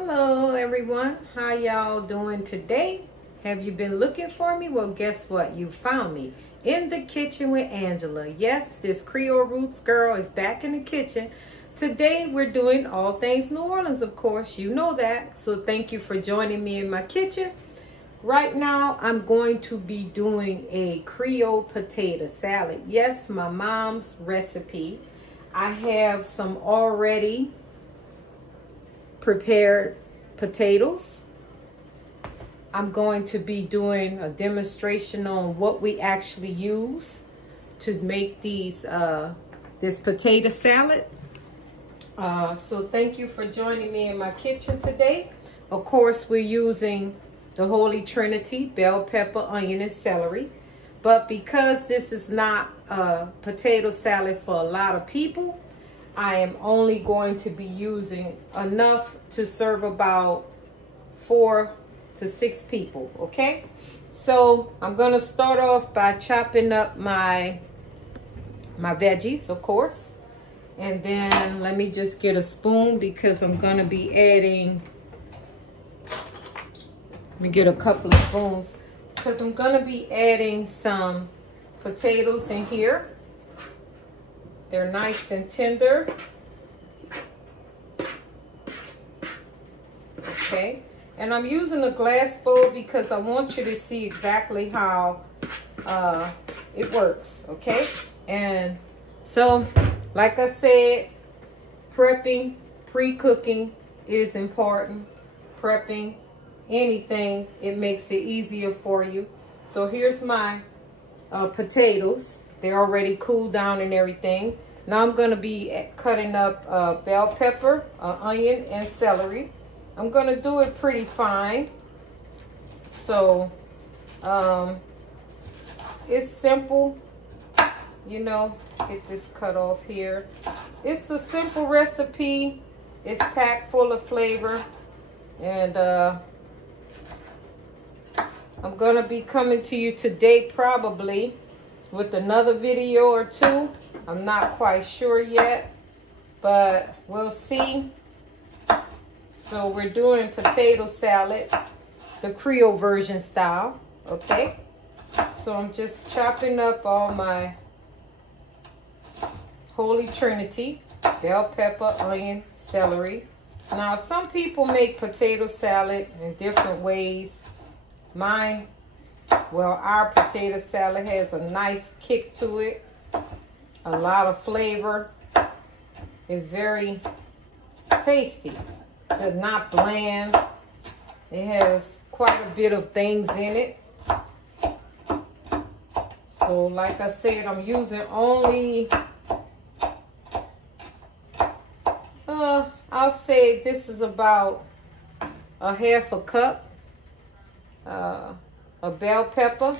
Hello everyone, how y'all doing today? Have you been looking for me? Well, guess what? You found me in the kitchen with Angela. Yes, this Creole Roots girl is back in the kitchen. Today we're doing all things New Orleans, of course, you know that. So thank you for joining me in my kitchen. Right now I'm going to be doing a Creole potato salad. Yes, my mom's recipe. I have some already prepared potatoes. I'm going to be doing a demonstration on what we actually use to make these this potato salad. So thank you for joining me in my kitchen today. Of course, we're using the Holy Trinity: bell pepper, onion, and celery. But because this is not a potato salad for a lot of people, I am only going to be using enough to serve about 4 to 6 people, okay? So I'm gonna start off by chopping up my veggies, of course. And then let me just get a spoon because I'm gonna be adding, let me get a couple of spoons because I'm gonna be adding some potatoes in here. They're nice and tender. Okay, and I'm using a glass bowl because I want you to see exactly how it works, okay? And so, like I said, prepping, pre-cooking is important. Prepping anything, it makes it easier for you. So here's my potatoes. They're already cooled down and everything. Now I'm going to be cutting up bell pepper, onion, and celery. I'm going to do it pretty fine. So it's simple. You know, get this cut off here. It's a simple recipe. It's packed full of flavor. And I'm going to be coming to you today probably with another video or two. I'm not quite sure yet, but we'll see. So we're doing potato salad, the Creole version style, okay? So I'm just chopping up all my Holy Trinity: bell pepper, onion, celery. Now some people make potato salad in different ways. Our potato salad has a nice kick to it, a lot of flavor. It's very tasty. It's not bland. It has quite a bit of things in it. So like I said, I'm using only, I'll say this is about a half a cup. A bell pepper.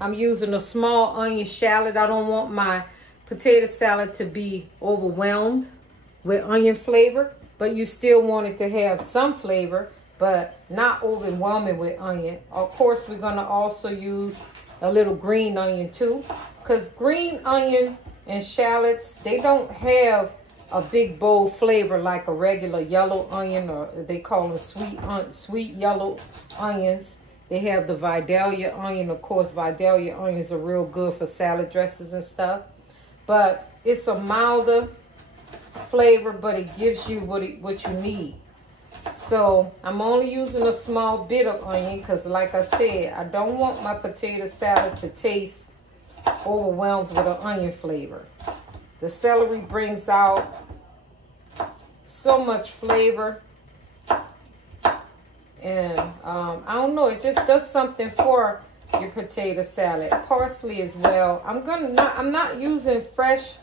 I'm using a small onion shallot. I don't want my potato salad to be overwhelmed with onion flavor, but you still want it to have some flavor, but not overwhelming with onion. Of course, we're going to also use a little green onion too, because green onion and shallots, they don't have a big bold flavor like a regular yellow onion, or they call them sweet yellow onions. They have the Vidalia onion. Of course, Vidalia onions are real good for salad dressings and stuff. But it's a milder flavor, but it gives you what you need. So I'm only using a small bit of onion because, like I said, I don't want my potato salad to taste overwhelmed with an onion flavor. The celery brings out so much flavor. And I don't know, it just does something for your potato salad. Parsley as well. I'm not using fresh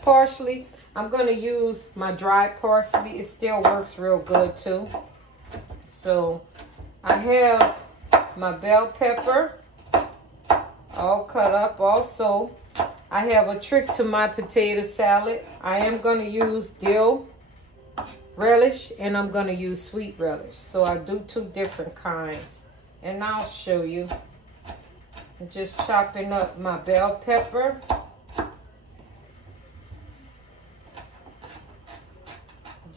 parsley. I'm gonna use my dried parsley. It still works real good too. So I have my bell pepper all cut up. Also, I have a trick to my potato salad. I am gonna use dill relish, and I'm going to use sweet relish. So I do 2 different kinds, and I'll show you. I'm just chopping up my bell pepper.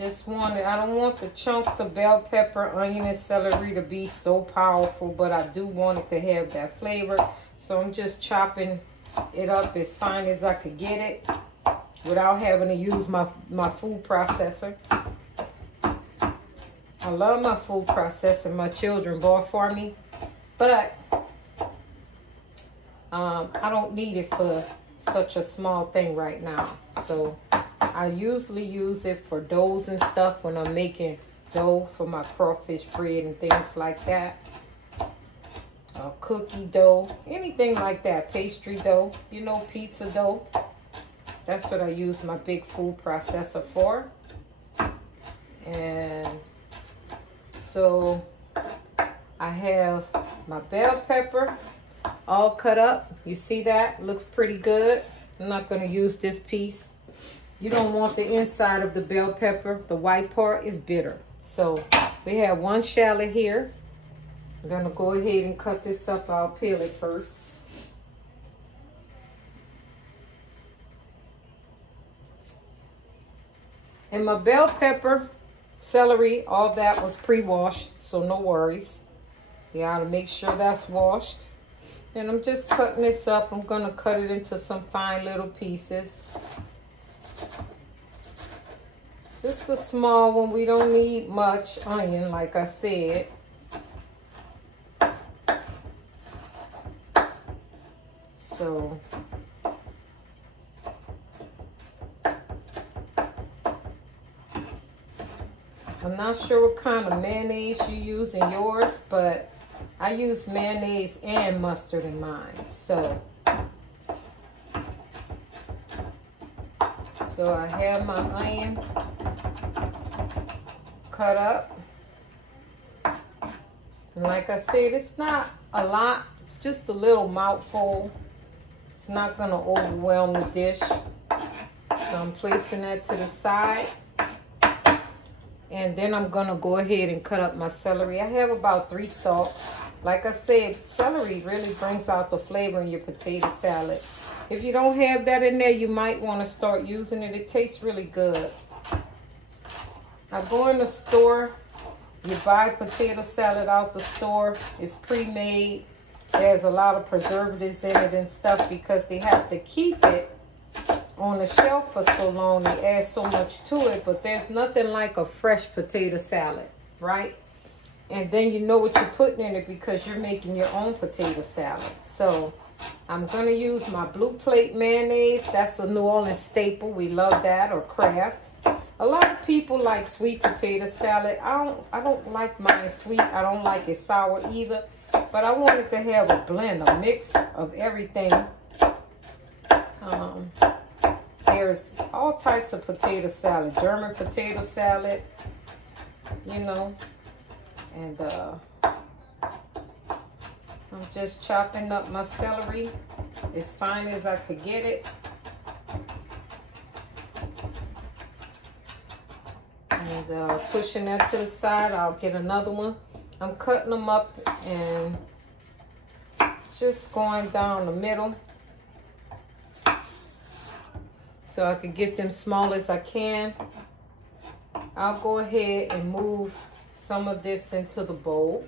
I don't want the chunks of bell pepper, onion, and celery to be so powerful, but I do want it to have that flavor. So I'm just chopping it up as fine as I could get it without having to use my food processor. I love my food processor my children bought for me, but I don't need it for such a small thing right now. So I usually use it for doughs and stuff when I'm making dough for my crawfish bread and things like that. Cookie dough, anything like that, pastry dough, you know, pizza dough. That's what I use my big food processor for. And so I have my bell pepper all cut up. You see that? Looks pretty good. I'm not going to use this piece. You don't want the inside of the bell pepper. The white part is bitter. So we have one shallot here. I'm going to go ahead and cut this up. I'll peel it first. And my bell pepper, celery, all that was pre-washed, so no worries. You gotta make sure that's washed. And I'm just cutting this up. I'm gonna cut it into some fine little pieces. Just a small one. We don't need much onion, like I said. So I'm not sure what kind of mayonnaise you use in yours, but I use mayonnaise and mustard in mine. So I have my onion cut up. And like I said, it's not a lot. It's just a little mouthful. It's not going to overwhelm the dish. So I'm placing that to the side. And then I'm going to go ahead and cut up my celery. I have about 3 stalks. Like I said, celery really brings out the flavor in your potato salad. If you don't have that in there, you might want to start using it. It tastes really good. I go in the store. You buy potato salad out the store. It's pre-made. There's a lot of preservatives in it and stuff because they have to keep it on the shelf for so long. They add so much to it, but there's nothing like a fresh potato salad, right? And then you know what you're putting in it because you're making your own potato salad. So I'm going to use my Blue Plate mayonnaise. That's a New Orleans staple. We love that, or Kraft. A lot of people like sweet potato salad. I don't like mine sweet. I don't like it sour either. But I wanted to have a blend, a mix of everything. There's all types of potato salad. German potato salad, you know. And I'm just chopping up my celery as fine as I could get it. And pushing that to the side. I'll get another one. I'm cutting them up and just going down the middle so I can get them small as I can. I'll go ahead and move some of this into the bowl.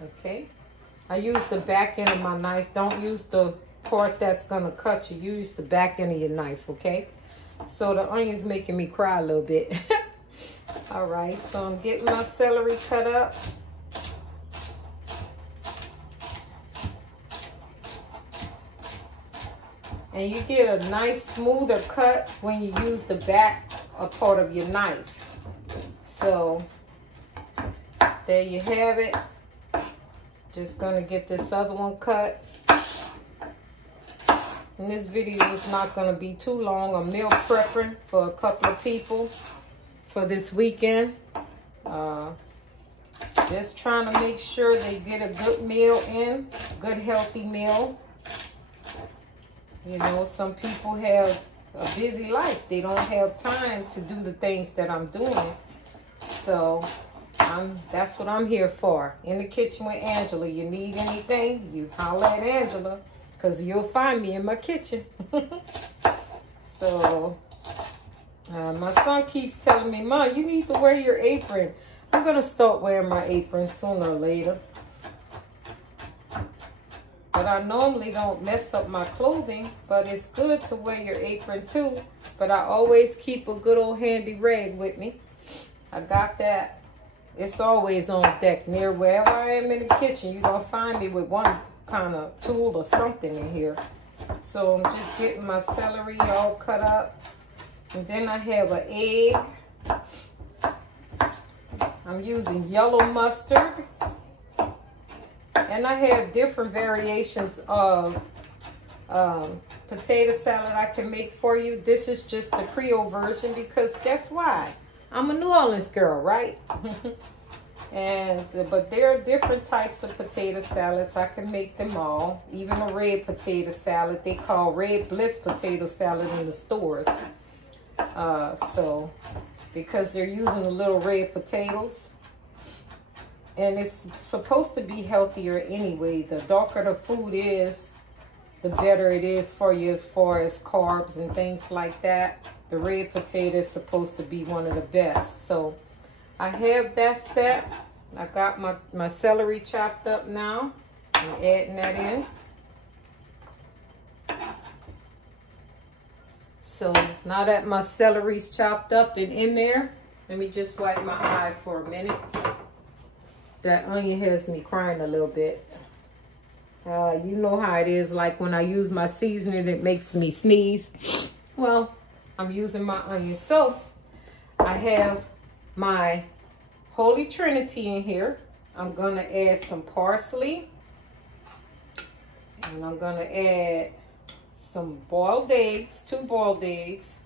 Okay. I use the back end of my knife. Don't use the part that's gonna cut you. Use the back end of your knife, okay? So the onion's making me cry a little bit. All right, so I'm getting my celery cut up. And you get a nice smoother cut when you use the back part of your knife. So there you have it. Just gonna get this other one cut. And this video is not gonna be too long. I'm meal prepping for a couple of people for this weekend. Just trying to make sure they get a good meal in, good healthy meal. You know, some people have a busy life. They don't have time to do the things that I'm doing. So that's what I'm here for. In the kitchen with Angela. You need anything, you holler at Angela, because you'll find me in my kitchen. So my son keeps telling me, Mom, you need to wear your apron. I'm going to start wearing my apron sooner or later. But I normally don't mess up my clothing, but it's good to wear your apron too. But I always keep a good old handy rag with me. I got that. It's always on deck near wherever I am in the kitchen. You're going to find me with one kind of tool or something in here. So I'm just getting my celery all cut up. And then I have an egg. I'm using yellow mustard. And I have different variations of potato salad I can make for you. This is just the Creole version because guess why? I'm a New Orleans girl, right? But there are different types of potato salads. I can make them all. Even a red potato salad. They call red bliss potato salad in the stores. Because they're using the little red potatoes. And it's supposed to be healthier anyway. The darker the food is, the better it is for you as far as carbs and things like that. The red potato is supposed to be one of the best. So I have that set. I got my celery chopped up now. I'm adding that in. So now that my celery's chopped up and in there, let me just wipe my eye for a minute. That onion has me crying a little bit. You know how it is, like when I use my seasoning, it makes me sneeze. Well, I'm using my onion. So I have my Holy Trinity in here. I'm going to add some parsley. And I'm going to add some boiled eggs, 2 boiled eggs.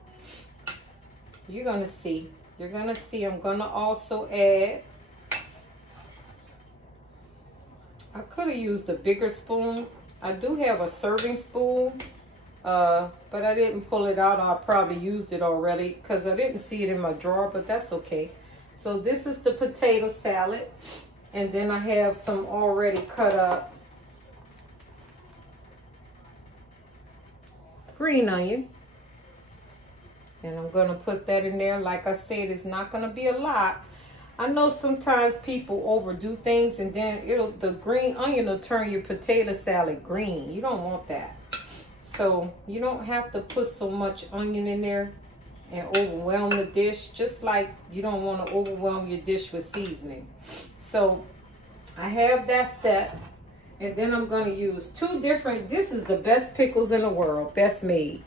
You're going to see. You're going to see. I'm going to also add, I could have used a bigger spoon. I do have a serving spoon, but I didn't pull it out. I probably used it already because I didn't see it in my drawer, but that's okay. So this is the potato salad. And then I have some already cut up green onion. And I'm going to put that in there. Like I said, it's not going to be a lot. I know sometimes people overdo things and then the green onion will turn your potato salad green. You don't want that. So you don't have to put so much onion in there and overwhelm the dish, just like you don't want to overwhelm your dish with seasoning. So I have that set, and then I'm going to use 2 different, this is the best pickles in the world, best made.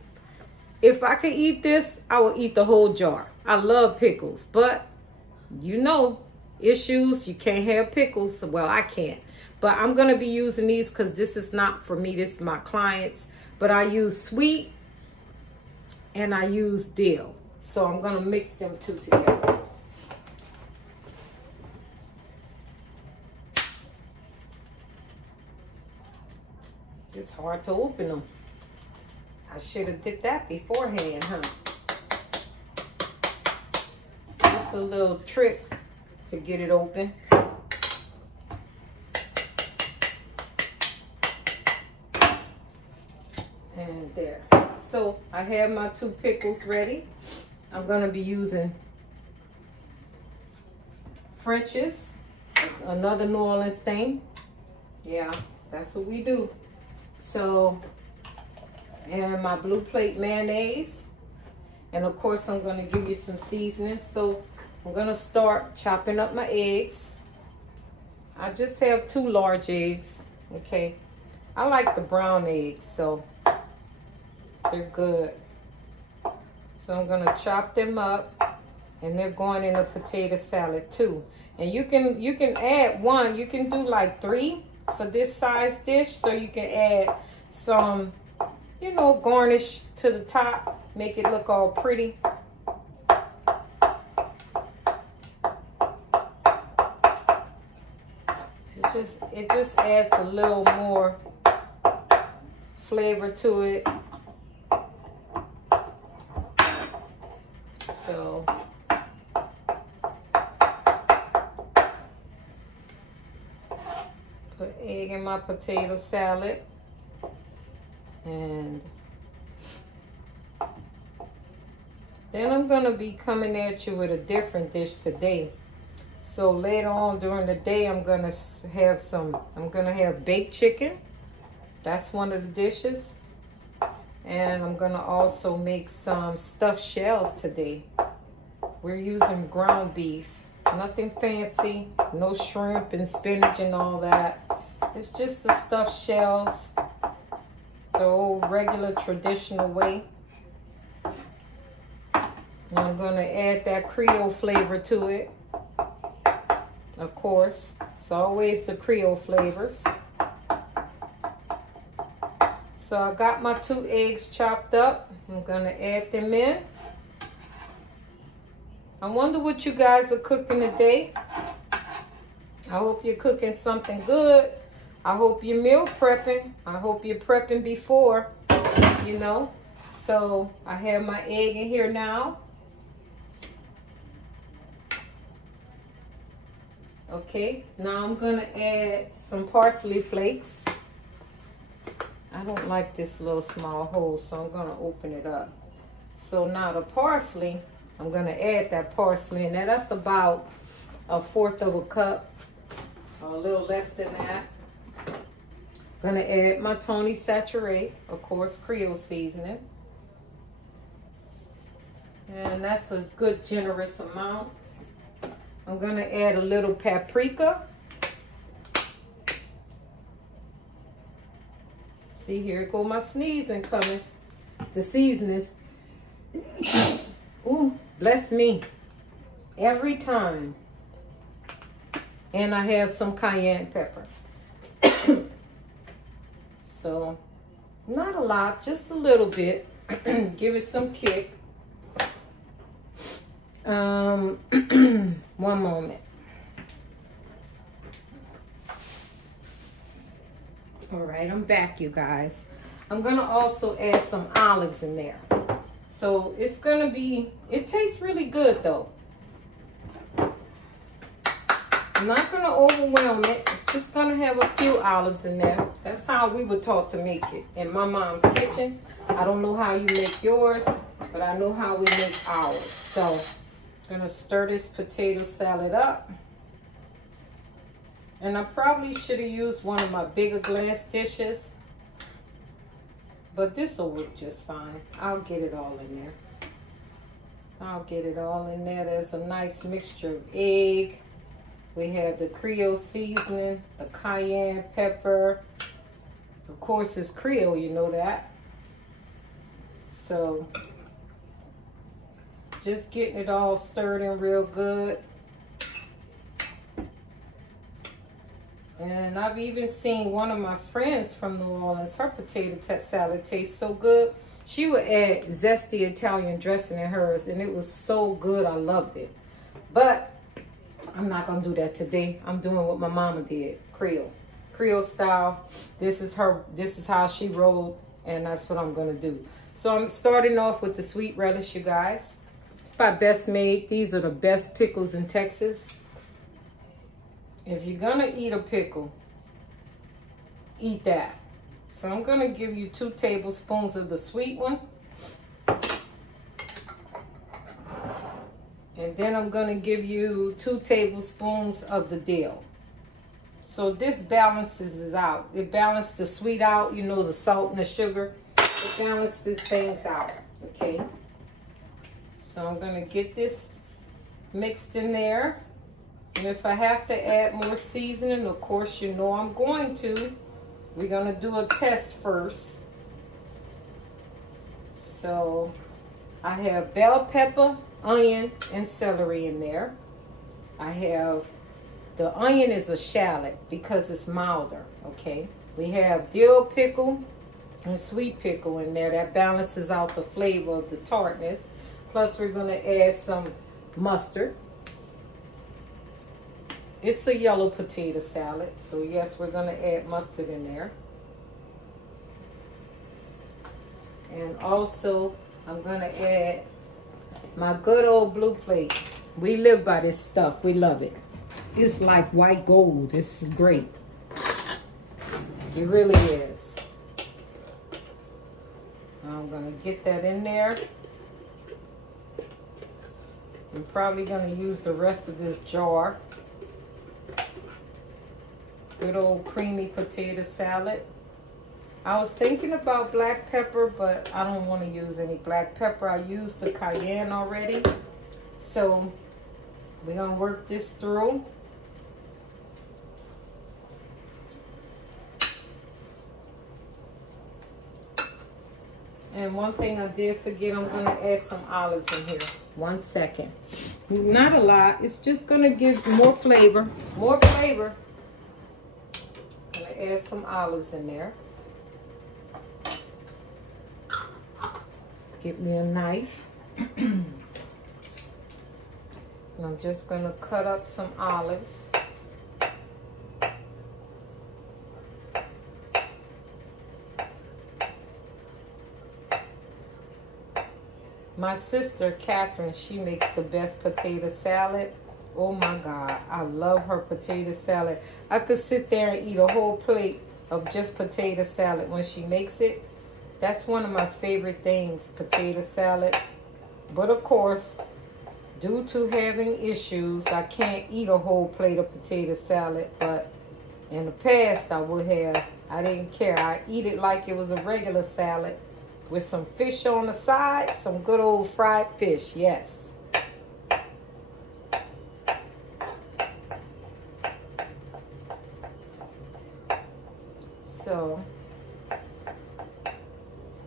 If I could eat this, I would eat the whole jar. I love pickles, but you know, issues, you can't have pickles. Well, I can't, but I'm going to be using these because this is not for me, this is my clients. But I use sweet and I use dill. So I'm going to mix them 2 together. It's hard to open them. I should have did that beforehand, huh? Just a little trick to get it open. And there. So I have my 2 pickles ready. I'm going to be using French's, another New Orleans thing. Yeah, that's what we do. So, and my blue plate mayonnaise. And of course, I'm going to give you some seasoning. So I'm going to start chopping up my eggs. I just have 2 large eggs. Okay. I like the brown eggs, so they're good. So I'm going to chop them up, and they're going in a potato salad too. And you can add 1. You can do like 3 for this size dish, so you can add some, you know, garnish to the top, make it look all pretty. It just adds a little more flavor to it. So put egg in my potato salad, and Then I'm gonna be coming at you with a different dish today. So later on during the day, I'm gonna have baked chicken. That's one of the dishes. And I'm gonna also make some stuffed shells today. We're using ground beef. Nothing fancy, no shrimp and spinach and all that. It's just the stuffed shells, the old regular traditional way. And I'm gonna add that Creole flavor to it. Of course, it's always the Creole flavors. So I got my 2 eggs chopped up. I'm gonna add them in. I wonder what you guys are cooking today. I hope you're cooking something good. I hope you're meal prepping. I hope you're prepping before, you know. So I have my egg in here now. Okay, now I'm gonna add some parsley flakes. I don't like this little small hole, so I'm gonna open it up. So now the parsley, I'm gonna add that parsley in there. That's about 1/4 of a cup, or a little less than that. Gonna add my Tony Saturé, of course, Creole Seasoning. And that's a good generous amount. I'm gonna add a little paprika. See, here go my sneezing coming. The seasonings. Ooh, bless me. Every time. And I have some cayenne pepper. So, not a lot, just a little bit. Give it some kick. One moment. All right, I'm back, you guys. I'm gonna also add some olives in there. So it's gonna be, it tastes really good though. I'm not gonna overwhelm it. It's just gonna have a few olives in there. That's how we were taught to make it in my mom's kitchen. I don't know how you make yours, but I know how we make ours. So I'm gonna stir this potato salad up. And I probably should have used one of my bigger glass dishes, but this will work just fine. I'll get it all in there. I'll get it all in there. There's a nice mixture of egg. We have the Creole seasoning, the cayenne pepper. Of course, it's Creole, you know that. So, just getting it all stirred in real good. And I've even seen one of my friends from New Orleans, her potato salad tastes so good. She would add zesty Italian dressing in hers, and it was so good. I loved it. But I'm not going to do that today. I'm doing what my mama did, Creole style. This is how she rolled, and that's what I'm going to do. So I'm starting off with the sweet relish, you guys. It's by Best Made. These are the best pickles in Texas. If you're gonna eat a pickle, eat that. So I'm gonna give you 2 tablespoons of the sweet one. And then I'm gonna give you 2 tablespoons of the dill. So this balances it out. It balances the sweet out, you know, the salt and the sugar. It balances things out, okay? So I'm gonna get this mixed in there. And if I have to add more seasoning, of course, you know I'm going to. We're going to do a test first. So I have bell pepper, onion, and celery in there. I have, the onion is a shallot because it's milder, okay? We have dill pickle and sweet pickle in there. That balances out the flavor of the tartness. Plus, we're going to add some mustard. It's a yellow potato salad, so yes, we're going to add mustard in there. And also, I'm going to add my good old blue plate. We live by this stuff. We love it. It's like white gold. This is great. It really is. I'm going to get that in there. I'm probably going to use the rest of this jar. Good old creamy potato salad. I was thinking about black pepper, but I don't want to use any black pepper. I used the cayenne already. So we're going to work this through. And one thing I did forget, I'm going to add some olives in here. 1 second. Not a lot. It's just going to give more flavor. More flavor. I'm going to add some olives in there. Get me a knife. And I'm just going to cut up some olives. My sister, Catherine, she makes the best potato salad. Oh my God, I love her potato salad. I could sit there and eat a whole plate of just potato salad when she makes it. That's one of my favorite things, potato salad. But of course, due to having issues, I can't eat a whole plate of potato salad. But in the past, I would have. I didn't care. I eat it like it was a regular salad with some fish on the side, some good old fried fish, yes. So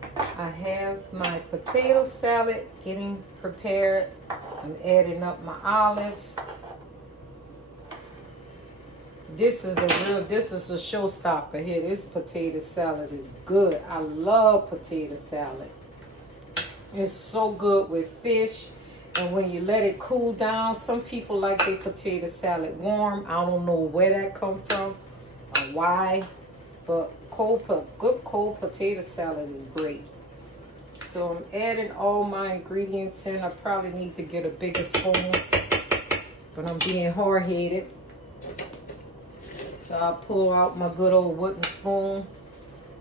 I have my potato salad getting prepared. I'm adding up my olives. This is a showstopper here. This potato salad is good. I love potato salad. It's so good with fish. And when you let it cool down, some people like their potato salad warm. I don't know where that comes from or why. But good cold potato salad is great. So I'm adding all my ingredients in. I probably need to get a bigger spoon. But I'm being hard-headed. So I'll pull out my good old wooden spoon.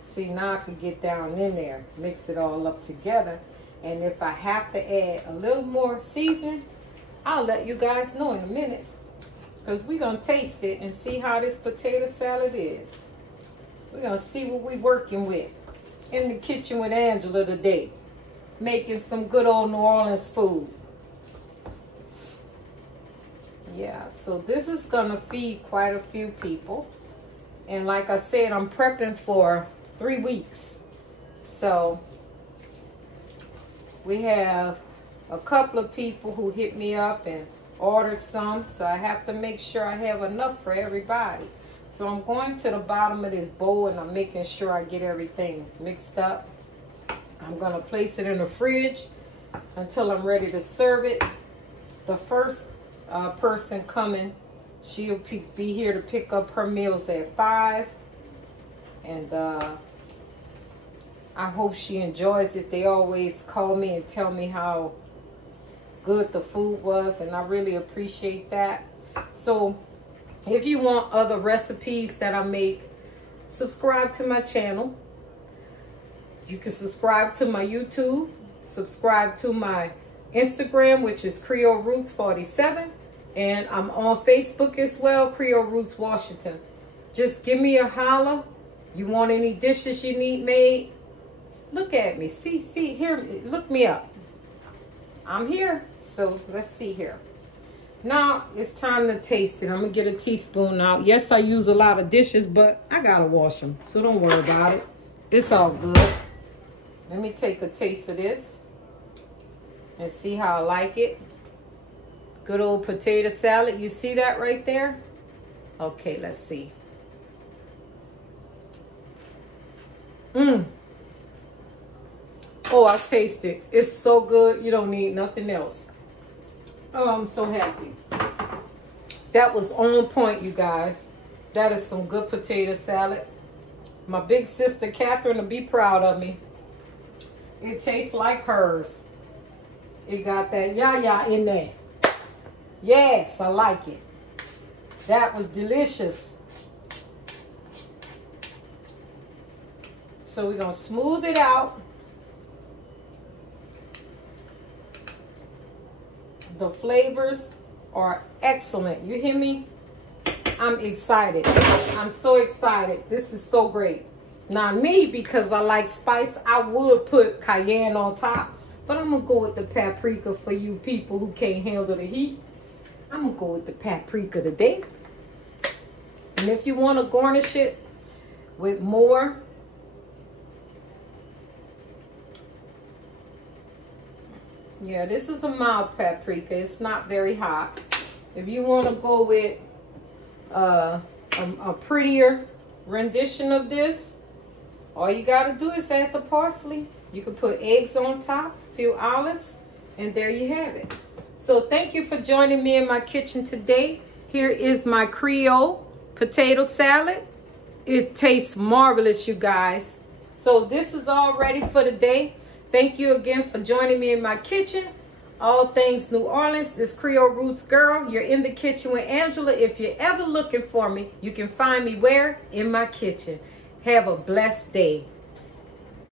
See, now I can get down in there, mix it all up together. And if I have to add a little more seasoning, I'll let you guys know in a minute. Because we're going to taste it and see how this potato salad is. We're going to see what we're working with in the kitchen with Angela today. Making some good old New Orleans food. Yeah, so this is gonna feed quite a few people. And like I said, I'm prepping for 3 weeks. So we have a couple of people who hit me up and ordered some. So I have to make sure I have enough for everybody. So I'm going to the bottom of this bowl and I'm making sure I get everything mixed up. I'm gonna place it in the fridge until I'm ready to serve it. The first person coming, she'll be here to pick up her meals at 5, and I hope she enjoys it. They always call me and tell me how good the food was, and I really appreciate that. So if you want other recipes that I make, subscribe to my channel. You can subscribe to my YouTube, subscribe to my Instagram, which is Creole Roots 47. And I'm on Facebook as well, Creole Roots Washington. Just give me a holler. You want any dishes you need made? Look at me. See, here, look me up. I'm here. So let's see here. Now it's time to taste it. I'm going to get a teaspoon out. Yes, I use a lot of dishes, but I got to wash them. So don't worry about it. It's all good. Let me take a taste of this and see how I like it. Good old potato salad. You see that right there? Okay, let's see. Oh, I taste it. It's so good. You don't need nothing else. Oh, I'm so happy. That was on point, you guys. That is some good potato salad. My big sister, Catherine, will be proud of me. It tastes like hers. It got that yaya in there. Yes, I like it. That was delicious. So we're going to smooth it out. The flavors are excellent. You hear me? I'm excited. I'm so excited. This is so great. Now me, because I like spice, I would put cayenne on top. But I'm going to go with the paprika for you people who can't handle the heat. I'm going to go with the paprika today. And if you want to garnish it with more yeah, this is a mild paprika. It's not very hot. If you want to go with a prettier rendition of this, all you got to do is add the parsley. You can put eggs on top, a few olives, and there you have it. So thank you for joining me in my kitchen today. Here is my Creole potato salad. It tastes marvelous, you guys. So this is all ready for the day. Thank you again for joining me in my kitchen. All things New Orleans, this Creole Roots girl. You're in the kitchen with Angela. If you're ever looking for me, you can find me where? In my kitchen. Have a blessed day.